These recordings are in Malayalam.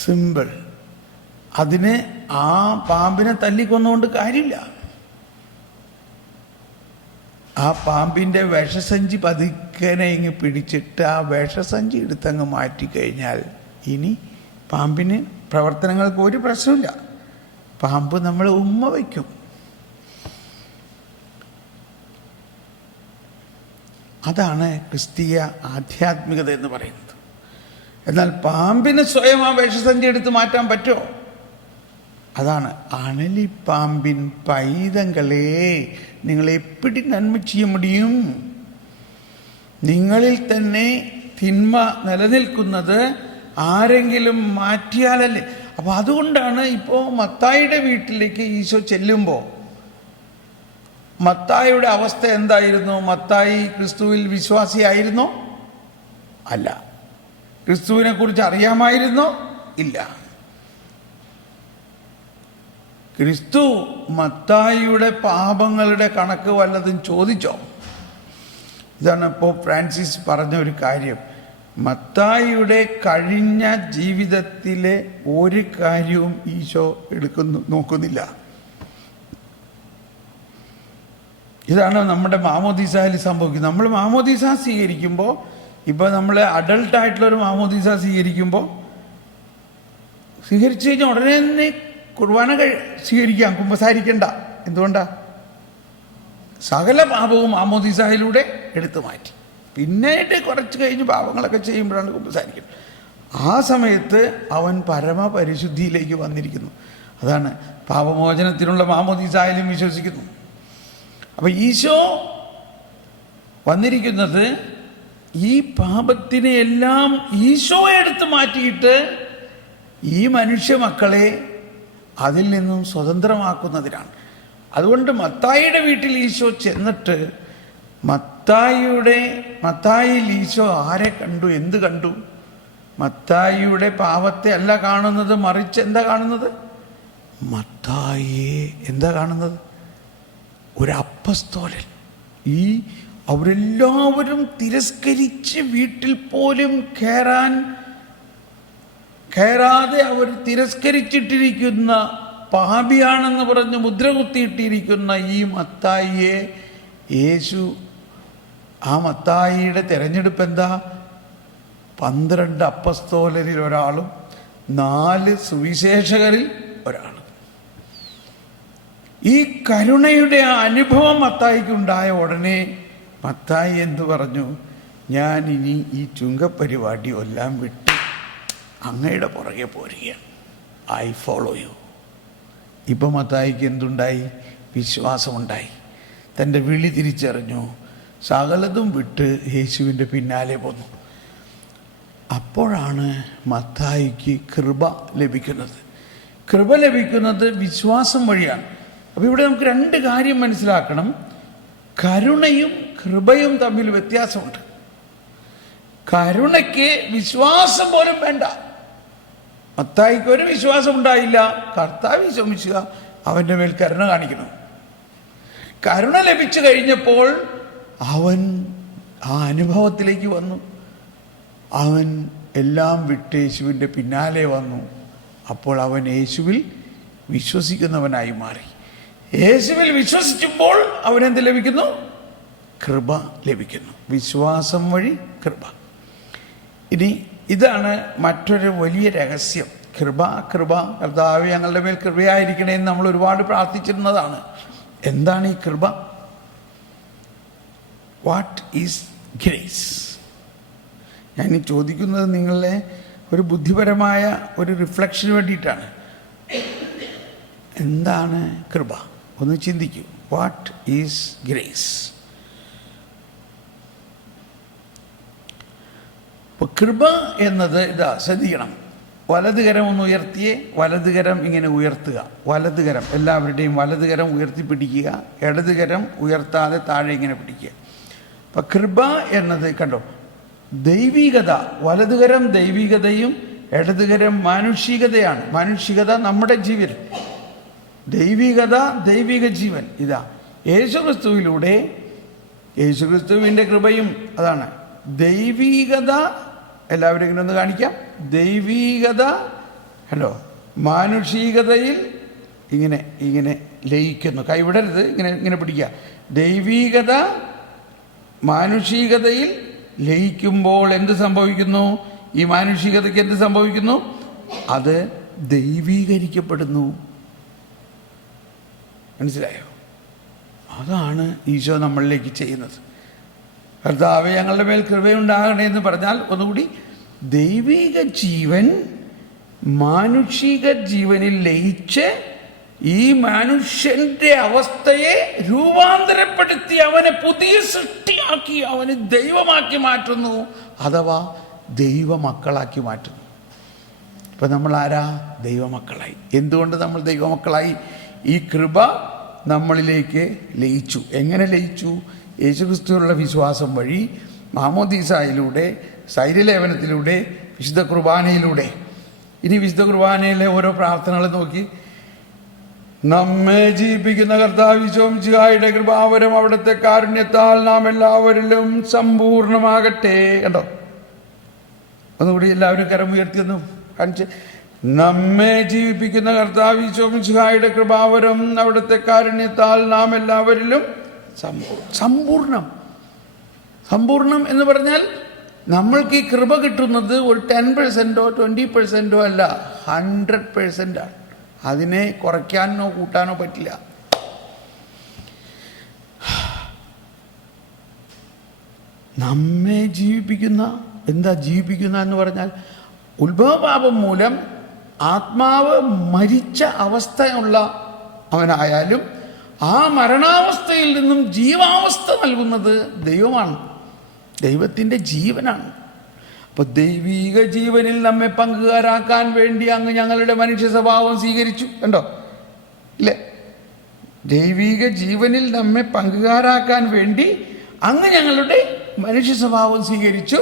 സിമ്പിൾ. അതിന് ആ പാമ്പിനെ തല്ലിക്കൊന്നുകൊണ്ട് കാര്യമില്ല. ആ പാമ്പിൻ്റെ വിഷസഞ്ചി പതുക്കനെ ഇങ്ങ് പിടിച്ചിട്ട് ആ വിഷസഞ്ചി എടുത്തങ്ങ് മാറ്റിക്കഴിഞ്ഞാൽ ഇനി പാമ്പിന് പ്രവർത്തനങ്ങൾക്ക് ഒരു പ്രശ്നമില്ല. പാമ്പ് നമ്മൾ ഉമ്മ വയ്ക്കും. അതാണ് ക്രിസ്തീയ ആധ്യാത്മികത എന്ന് പറയുന്നത്. എന്നാൽ പാമ്പിന് സ്വയം ആ വിഷസഞ്ചി എടുത്ത് മാറ്റാൻ പറ്റുമോ? അതാണ് അണലിപ്പാമ്പിൻ പൈതങ്ങളെ, നിങ്ങളെ എപ്പിടി നന്മ ചെയ്യ മുടിയും? നിങ്ങളിൽ തന്നെ തിന്മ നിലനിൽക്കുന്നത് ആരെങ്കിലും മാറ്റിയാലല്ലേ. അപ്പോൾ അതുകൊണ്ടാണ് ഇപ്പോൾ മത്തായിയുടെ വീട്ടിലേക്ക് ഈശോ ചെല്ലുമ്പോൾ മത്തായിയുടെ അവസ്ഥ എന്തായിരുന്നു? മത്തായി ക്രിസ്തുവിൽ വിശ്വാസിയായിരുന്നോ? അല്ല. ക്രിസ്തുവിനെ കുറിച്ച് അറിയാമായിരുന്നോ? ഇല്ല. ക്രിസ്തു മത്തായിയുടെ പാപങ്ങളുടെ കണക്ക് വല്ലതും ചോദിച്ചോ? ഇതാണ് ഇപ്പോൾ ഫ്രാൻസിസ് പറഞ്ഞ ഒരു കാര്യം. മത്തായിയുടെ കഴിഞ്ഞ ജീവിതത്തിലെ ഒരു കാര്യവും ഈശോ നോക്കുന്നില്ല. ഇതാണ് നമ്മുടെ മാമോദീസയിൽ സംഭവിക്കുന്നത്. നമ്മൾ മാമോദീസ സ്വീകരിക്കുമ്പോൾ, ഇപ്പോൾ നമ്മൾ അഡൾട്ടായിട്ടുള്ളൊരു മാമോദീസ സ്വീകരിക്കുമ്പോൾ സ്വീകരിച്ചു കഴിഞ്ഞാൽ ഉടനെ തന്നെ കുർബാന സ്വീകരിക്കാം, കുമ്പസാരിക്കണ്ട. എന്തുകൊണ്ടാ? സകല പാപവും മാമോദീസയിലൂടെ എടുത്തു മാറ്റി. പിന്നീട് കുറച്ച് കഴിഞ്ഞ് പാപങ്ങളൊക്കെ ചെയ്യുമ്പോഴാണ് കുമ്പസാരിക്കുന്നത്. ആ സമയത്ത് അവൻ പരമപരിശുദ്ധിയിലേക്ക് വന്നിരിക്കുന്നു. അതാണ് പാപമോചനത്തിനുള്ള മാമോദീസയിലും വിശ്വസിക്കുന്നു. അപ്പൊ ഈശോ വന്നിരിക്കുന്നത് ഈ പാപത്തിനെ എല്ലാം ഈശോ എടുത്ത് മാറ്റിയിട്ട് ഈ മനുഷ്യ മക്കളെ അതിൽ നിന്നും സ്വതന്ത്രമാക്കുന്നതിനാണ്. അതുകൊണ്ട് മത്തായിയുടെ വീട്ടിൽ ഈശോ ചെന്നിട്ട് മത്തായിയിൽ ഈശോ ആരെ കണ്ടു? എന്ത് കണ്ടു? മത്തായിയുടെ പാപത്തെ അല്ല കാണുന്നത്, മറിച്ച് എന്താ കാണുന്നത്? മത്തായിയെ എന്താ കാണുന്നത്? ഒരു അപ്പസ്തോലൻ. അവരെല്ലാവരും തിരസ്കരിച്ച് വീട്ടിൽ പോലും കയറാതെ അവർ തിരസ്കരിച്ചിട്ടിരിക്കുന്ന, പാപിയാണെന്ന് പറഞ്ഞ് മുദ്ര കുത്തിയിട്ടിരിക്കുന്ന ഈ മത്തായിയെ യേശു, ആ മത്തായിയുടെ തിരഞ്ഞെടുപ്പ് എന്താ? 12 അപ്പസ്തോലരിൽ ഒരാളും 4 സുവിശേഷകരിൽ ഒരാളും. ഈ കരുണയുടെ ആ അനുഭവം മത്തായിക്കുണ്ടായ ഉടനെ മത്തായി എന്തു പറഞ്ഞു? ഞാൻ ഇനി ഈ ചുങ്കപ്പരിപാടി എല്ലാം വിട്ട് അങ്ങയുടെ പുറകെ പോരുകയാണ്. I follow you. ഇപ്പം മത്തായിക്ക് എന്തുണ്ടായി? വിശ്വാസമുണ്ടായി. തൻ്റെ വിളി തിരിച്ചറിഞ്ഞു. സകലതും വിട്ട് യേശുവിൻ്റെ പിന്നാലെ പോന്നു. അപ്പോഴാണ് മത്തായിക്ക് കൃപ ലഭിക്കുന്നത്. കൃപ ലഭിക്കുന്നത് വിശ്വാസം വഴിയാണ്. അപ്പോൾ ഇവിടെ നമുക്ക് 2 കാര്യം മനസ്സിലാക്കണം. കരുണയും കൃപയും തമ്മിൽ വ്യത്യാസമുണ്ട്. കരുണയ്ക്ക് വിശ്വാസം പോലും വേണ്ട. മത്തായിക്ക് ഒരു വിശ്വാസം ഉണ്ടായില്ല. കർത്താവ് ശ്രമിക്കുക അവൻ്റെ മേൽ കരുണ കാണിക്കണം. കരുണ ലഭിച്ചു കഴിഞ്ഞപ്പോൾ അവൻ ആ അനുഭവത്തിലേക്ക് വന്നു. അവൻ എല്ലാം വിട്ട് യേശുവിൻ്റെ പിന്നാലെ വന്നു. അപ്പോൾ അവൻ യേശുവിൽ വിശ്വസിക്കുന്നവനായി മാറി. യേശുവിൽ വിശ്വസിക്കുമ്പോൾ അവനെന്ത് ലഭിക്കുന്നു? കൃപ ലഭിക്കുന്നു. വിശ്വാസം വഴി കൃപ. ഇനി ഇതാണ് മറ്റൊരു വലിയ രഹസ്യം. കൃപ കർത്താവേ ഞങ്ങളുടെ മേൽ കൃപയായിരിക്കണേ എന്ന് നമ്മൾ ഒരുപാട് പ്രാർത്ഥിച്ചിരുന്നതാണ്. എന്താണ് ഈ കൃപ? What is grace? ഞാൻ ഈ ചോദിക്കുന്നത് നിങ്ങളെ ഒരു ബുദ്ധിപരമായ ഒരു റിഫ്ലക്ഷന് വേണ്ടിയിട്ടാണ്. എന്താണ് കൃപ? ഒന്ന് ചിന്തിക്കൂ. What is grace? അപ്പോൾ കൃപ എന്നത് ഇതാ, ശ്രദ്ധിക്കണം. വലതുകരം ഒന്ന് ഉയർത്തിയേ. വലതുകരം ഇങ്ങനെ ഉയർത്തുക. വലതുകരം എല്ലാവരുടെയും വലതുകരം ഉയർത്തിപ്പിടിക്കുക. ഇടതുകരം ഉയർത്താതെ താഴെ ഇങ്ങനെ പിടിക്കുക. അപ്പം കൃപ എന്നത് കണ്ടോ, ദൈവികത. വലതുകരം ദൈവികതയും ഇടതുകരം മാനുഷികതയാണ്. മാനുഷികത നമ്മുടെ ജീവൻ, ദൈവികത ദൈവിക ജീവൻ. ഇതാ യേശുക്രിസ്തുവിലൂടെ, യേശുക്രിസ്തുവിൻ്റെ കൃപയും അതാണ്. ദൈവികത എല്ലാവരും ഇങ്ങനെ ഒന്ന് കാണിക്കാം. ദൈവികത ഹലോ, മാനുഷികതയിൽ ഇങ്ങനെ ഇങ്ങനെ ലയിക്കുന്നു. കൈവിടരുത്, ഇങ്ങനെ ഇങ്ങനെ പിടിക്കുക. ദൈവീകത മാനുഷികതയിൽ ലയിക്കുമ്പോൾ എന്ത് സംഭവിക്കുന്നു? ഈ മാനുഷികതയ്ക്ക് എന്ത് സംഭവിക്കുന്നു? അത് ദൈവീകരിക്കപ്പെടുന്നു. മനസ്സിലായോ? അതാണ് ഈശോ നമ്മളിലേക്ക് ചെയ്യുന്നത്. കർത്താവേ ഞങ്ങളുടെ മേൽ കൃപയുണ്ടാകണേ എന്ന് പറഞ്ഞാൽ ഒന്നുകൂടി ദൈവിക ജീവൻ മാനുഷിക ജീവനിൽ ലയിച്ച് ഈ മനുഷ്യന്റെ അവസ്ഥയെ രൂപാന്തരപ്പെടുത്തി അവനെ പുതിയ സൃഷ്ടിയാക്കി അവന് ദൈവമാക്കി മാറ്റുന്നു, അഥവാ ദൈവമക്കളാക്കി മാറ്റുന്നു. ഇപ്പം നമ്മൾ ആരാ? ദൈവമക്കളായി. എന്തുകൊണ്ട് നമ്മൾ ദൈവമക്കളായി? ഈ കൃപ നമ്മളിലേക്ക് ലയിച്ചു. എങ്ങനെ ലയിച്ചു? യേശുക്രിസ്തുവിലുള്ള വിശ്വാസം വഴി, മാമോദീസായിലൂടെ, സൈര്യലേപനത്തിലൂടെ, വിശുദ്ധ കുർബാനയിലൂടെ. ഇനി വിശുദ്ധ കുർബാനയിലെ ഓരോ പ്രാർത്ഥനകൾ നോക്കി. നമ്മെ ജീവിപ്പിക്കുന്ന കർത്താവ് ഈശോ മിശിഹായുടെ കൃപാവരം അവിടുത്തെ കാരുണ്യത്താൽ നാം എല്ലാവരിലും സമ്പൂർണ്ണമാകട്ടെ. കണ്ടോ? ഒന്നുകൂടി എല്ലാവരും കരം ഉയർത്തിയൊന്നു കാണിച്ച്. നമ്മെ ജീവിപ്പിക്കുന്ന കർത്താവ് ഈശോ മിശിഹായുടെ കൃപാവരം അവിടുത്തെ കാരുണ്യത്താൽ നാം എല്ലാവരിലും സമ്പൂർണ്ണം. സമ്പൂർണ്ണം എന്ന് പറഞ്ഞാൽ നമ്മൾക്ക് ഈ കൃപ കിട്ടുന്നത് ഒരു 10%ഓ 20%ഓ അല്ല, 100% ആണ്. അതിനെ കുറയ്ക്കാനോ കൂട്ടാനോ പറ്റില്ല. നമ്മെ ജീവിപ്പിക്കുന്ന, എന്താ ജീവിപ്പിക്കുന്ന എന്ന് പറഞ്ഞാൽ, ഉത്ഭവപാപം മൂലം ആത്മാവ് മരിച്ച അവസ്ഥയുള്ള അവനായാലും ആ മരണാവസ്ഥയിൽ നിന്നും ജീവാവസ്ഥ നൽകുന്നത് ദൈവമാണ്, ദൈവത്തിൻ്റെ ജീവനാണ്. അപ്പോൾ ദൈവീക ജീവനിൽ നമ്മെ പങ്കുകാരാക്കാൻ വേണ്ടി അങ്ങ് ഞങ്ങളുടെ മനുഷ്യ സ്വഭാവം സ്വീകരിച്ചു. കണ്ടോ? ഇല്ലേ? ദൈവീക ജീവനിൽ നമ്മെ പങ്കുകാരാക്കാൻ വേണ്ടി അങ്ങ് ഞങ്ങളുടെ മനുഷ്യ സ്വഭാവം സ്വീകരിച്ചു.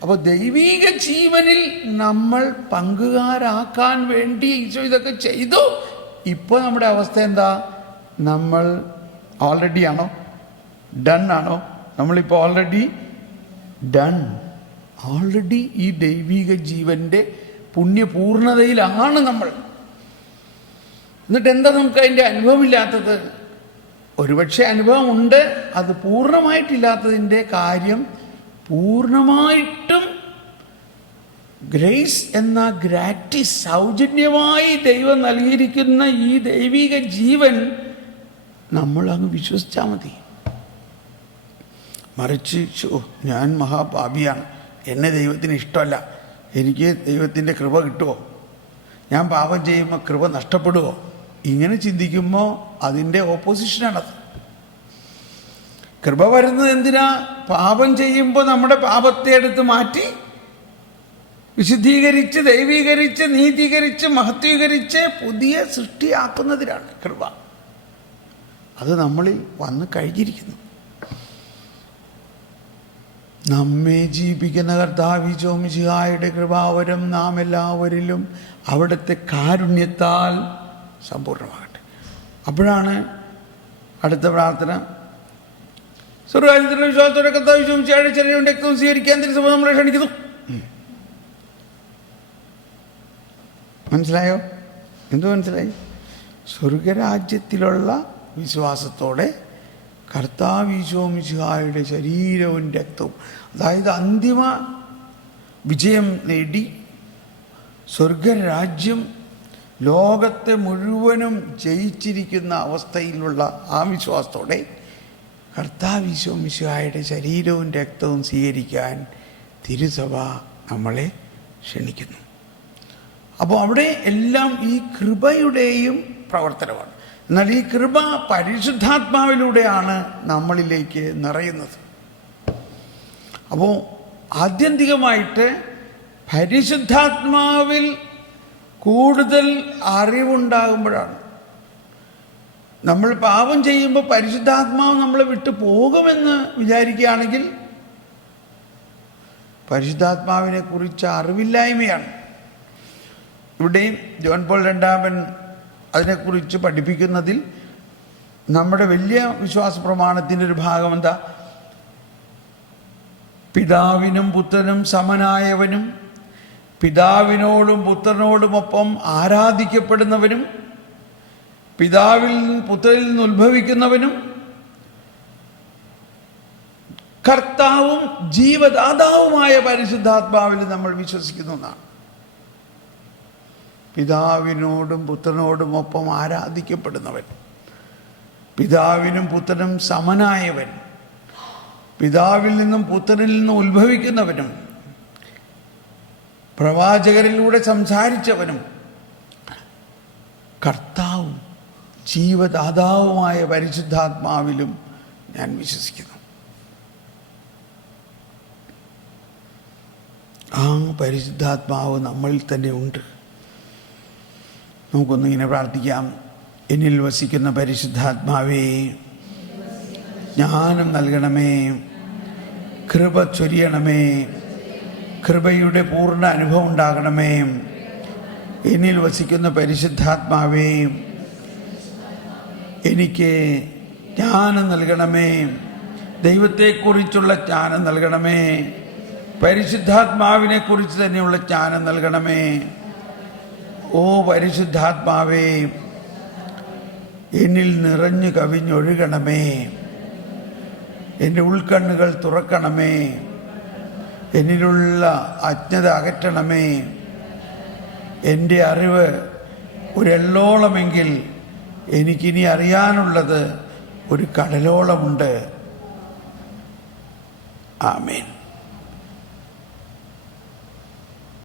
അപ്പോൾ ദൈവീക ജീവനിൽ നമ്മൾ പങ്കുകാരാക്കാൻ വേണ്ടി ഈശോ ഇതൊക്കെ ചെയ്തു. ഇപ്പോൾ നമ്മുടെ അവസ്ഥ എന്താ? നമ്മൾ ഓൾറെഡി ആണോ? ഡൺ ആണോ? നമ്മളിപ്പോൾ ഓൾറെഡി ഡൺ. ഓൾറെഡി ഈ ദൈവിക ജീവൻ്റെ പുണ്യപൂർണതയിലാണ് നമ്മൾ. എന്നിട്ട് എന്താ നമുക്ക് അതിൻ്റെ അനുഭവമില്ലാത്തത്? ഒരുപക്ഷെ അനുഭവമുണ്ട്, അത് പൂർണ്ണമായിട്ടില്ലാത്തതിൻ്റെ കാര്യം, പൂർണ്ണമായിട്ടും ഗ്രേസ് എന്ന ഗ്രാറ്റിസ്, സൗജന്യമായി ദൈവം നൽകിയിരിക്കുന്ന ഈ ദൈവിക ജീവൻ നമ്മൾ അങ്ങ് വിശ്വസിച്ചാൽ മതി. മറിച്ച് ഞാൻ മഹാപാപിയാണ്, എന്നെ ദൈവത്തിന് ഇഷ്ടമല്ല, എനിക്ക് ദൈവത്തിൻ്റെ കൃപ കിട്ടുമോ, ഞാൻ പാപം ചെയ്യുമ്പോൾ കൃപ നഷ്ടപ്പെടുമോ, ഇങ്ങനെ ചിന്തിക്കുമ്പോൾ അതിൻ്റെ ഓപ്പോസിഷനാണത്. കൃപ വരുന്നത് എന്തിനാ? പാപം ചെയ്യുമ്പോൾ നമ്മുടെ പാപത്തെ എടുത്ത് മാറ്റി വിശുദ്ധീകരിച്ച്, ദൈവീകരിച്ച്, നീതീകരിച്ച്, മഹത്വീകരിച്ച് പുതിയ സൃഷ്ടിയാക്കുന്നതിനാണ് കൃപ. അത് നമ്മളിൽ വന്ന് കഴിഞ്ഞിരിക്കുന്നു. നമ്മെ ജീവിപ്പിക്കുന്ന കർത്താവ് ഈശോ മിശിഹായുടെ കൃപാവരം നാം എല്ലാവരിലും അവിടുത്തെ കാരുണ്യത്താൽ സമ്പൂർണ്ണമാകട്ടെ. അപ്പോഴാണ് അടുത്ത പ്രാർത്ഥന. സ്വർഗ്ഗരാജ്യത്തിലെ വിശ്വാസത്തോടെ കർത്താവ് ഈശോ മിശിഹായുടെ ശരീരവും രക്തവും സ്വീകരിക്കാൻ തിരുസഭ നമ്മളെ ക്ഷണിക്കുന്നു. മനസ്സിലായോ? എന്തു മനസ്സിലായി? സ്വർഗരാജ്യത്തിലുള്ള വിശ്വാസത്തോടെ കർത്താവ് ഈശോ മിശിഹായുടെ ശരീരവും രക്തവും, അതായത് അന്തിമ വിജയം നേടി സ്വർഗരാജ്യം ലോകത്തെ മുഴുവനും ജയിച്ചിരിക്കുന്ന അവസ്ഥയിലുള്ള ആ വിശ്വാസത്തോടെ കർത്താവ് ഈശോ മിശിഹായുടെ ശരീരവും രക്തവും സ്വീകരിക്കാൻ തിരുസഭ നമ്മളെ ക്ഷണിക്കുന്നു. അപ്പോൾ അവിടെ എല്ലാം ഈ കൃപയുടെയും പ്രവർത്തനമാണ്. എന്നാൽ ഈ കൃപ പരിശുദ്ധാത്മാവിലൂടെയാണ് നമ്മളിലേക്ക് നിറയുന്നത്. അപ്പോൾ ആത്യന്തികമായിട്ട് പരിശുദ്ധാത്മാവിൽ കൂടുതൽ അറിവുണ്ടാകുമ്പോഴാണ്. നമ്മൾ പാപം ചെയ്യുമ്പോൾ പരിശുദ്ധാത്മാവ് നമ്മളെ വിട്ടു പോകുമെന്ന് വിചാരിക്കുകയാണെങ്കിൽ പരിശുദ്ധാത്മാവിനെ കുറിച്ച് അറിവില്ലായ്മയാണ്. ഇവിടെയും ജോൺ പോൾ രണ്ടാമൻ അതിനെക്കുറിച്ച് പഠിപ്പിക്കുന്നതിൽ നമ്മുടെ വലിയ വിശ്വാസ പ്രമാണത്തിൻ്റെ ഒരു ഭാഗം എന്താ? പിതാവിനും പുത്രനും സമനായവനും പിതാവിനോടും പുത്രനോടുമൊപ്പം ആരാധിക്കപ്പെടുന്നവനും പിതാവിൽ പുത്രനിൽ നിന്ന് ഉത്ഭവിക്കുന്നവനും കർത്താവും ജീവദാതാവുമായ പരിശുദ്ധാത്മാവിൽ നമ്മൾ വിശ്വസിക്കുന്നു എന്നാണ്. പിതാവിനോടും പുത്രനോടുമൊപ്പം ആരാധിക്കപ്പെടുന്നവൻ, പിതാവിനും പുത്രനും സമനായവൻ, പിതാവിൽ നിന്നും പുത്രനിൽ നിന്നും ഉത്ഭവിക്കുന്നവനും പ്രവാചകരിലൂടെ സംസാരിച്ചവനും കർത്താവും ജീവദാതാവുമായ പരിശുദ്ധാത്മാവിലും ഞാൻ വിശ്വസിക്കുന്നു. ആ പരിശുദ്ധാത്മാവ് നമ്മളിൽ തന്നെ ഉണ്ട്. നമുക്കൊന്നിങ്ങനെ പ്രാർത്ഥിക്കാം. എന്നിൽ വസിക്കുന്ന പരിശുദ്ധാത്മാവേ, ജ്ഞാനം നൽകണമേ, കൃപ ചൊരിയണമേ, കൃപയുടെ പൂർണ്ണ അനുഭവം ഉണ്ടാകണമേ. എന്നിൽ വസിക്കുന്ന പരിശുദ്ധാത്മാവേ, എനിക്ക് ജ്ഞാനം നൽകണമേ, ദൈവത്തെക്കുറിച്ചുള്ള ജ്ഞാനം നൽകണമേ, പരിശുദ്ധാത്മാവിനെ കുറിച്ച് തന്നെയുള്ള ജ്ഞാനം നൽകണമേ. ഓ പരിശുദ്ധാത്മാവേ, എന്നിൽ നിറഞ്ഞു കവിഞ്ഞൊഴുകണമേ, എൻ്റെ ഉൾക്കണ്ണുകൾ തുറക്കണമേ, എന്നിലുള്ള അജ്ഞത അകറ്റണമേ. എൻ്റെ അറിവ് ഒരെള്ളോളമെങ്കിൽ എനിക്കിനി അറിയാനുള്ളത് ഒരു കടലോളമുണ്ട്. ആമേൻ.